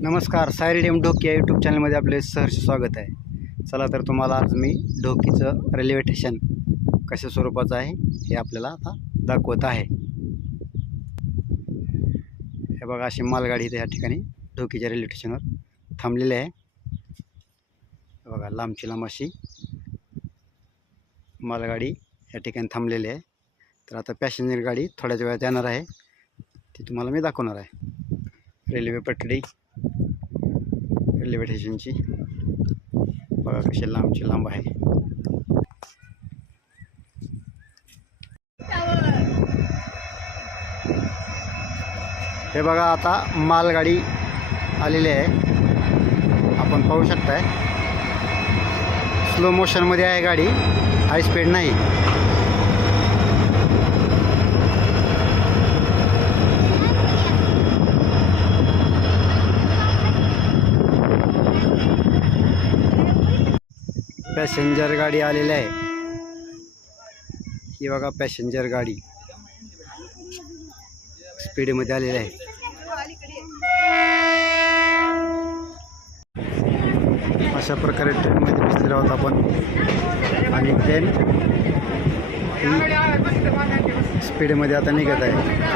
नमस्कार सायरीडियम ढोकी या यूट्यूब चॅनलमध्ये आपले सहर्ष स्वागत आहे. चला तर तुम्हाला आज मी ढोकीचं रेल्वे स्टेशन कशा स्वरूपाचं आहे हे आपल्याला आता दाखवत आहे. हे बघा अशी मालगाडी इथे या ठिकाणी ढोकीच्या रेल्वे स्टेशनवर थांबलेली आहे. हे बघा लांबची लांब अशी मालगाडी या ठिकाणी थांबलेली आहे. तर आता पॅसेंजर गाडी थोड्याच वेळात येणार आहे. ती तुम्हाला मी दाखवणार आहे. रेल्वे पटडी रेल्वे स्टेशनची बघा कशी लांबची लांब आहे. हे बघा आता मालगाडी आलेली आहे. आपण पाहू शकताय. स्लो मोशनमध्ये आहे गाडी. हाय स्पीड नाही. पॅसेंजर गाडी आलेली आहे. ही बघा पॅसेंजर गाडी. स्पीडमध्ये आलेली आहे. अशा प्रकारे ट्रेनमध्ये बसलेलो आहोत आपण. आणि ट्रेन स्पीडमध्ये आता निघत आहे.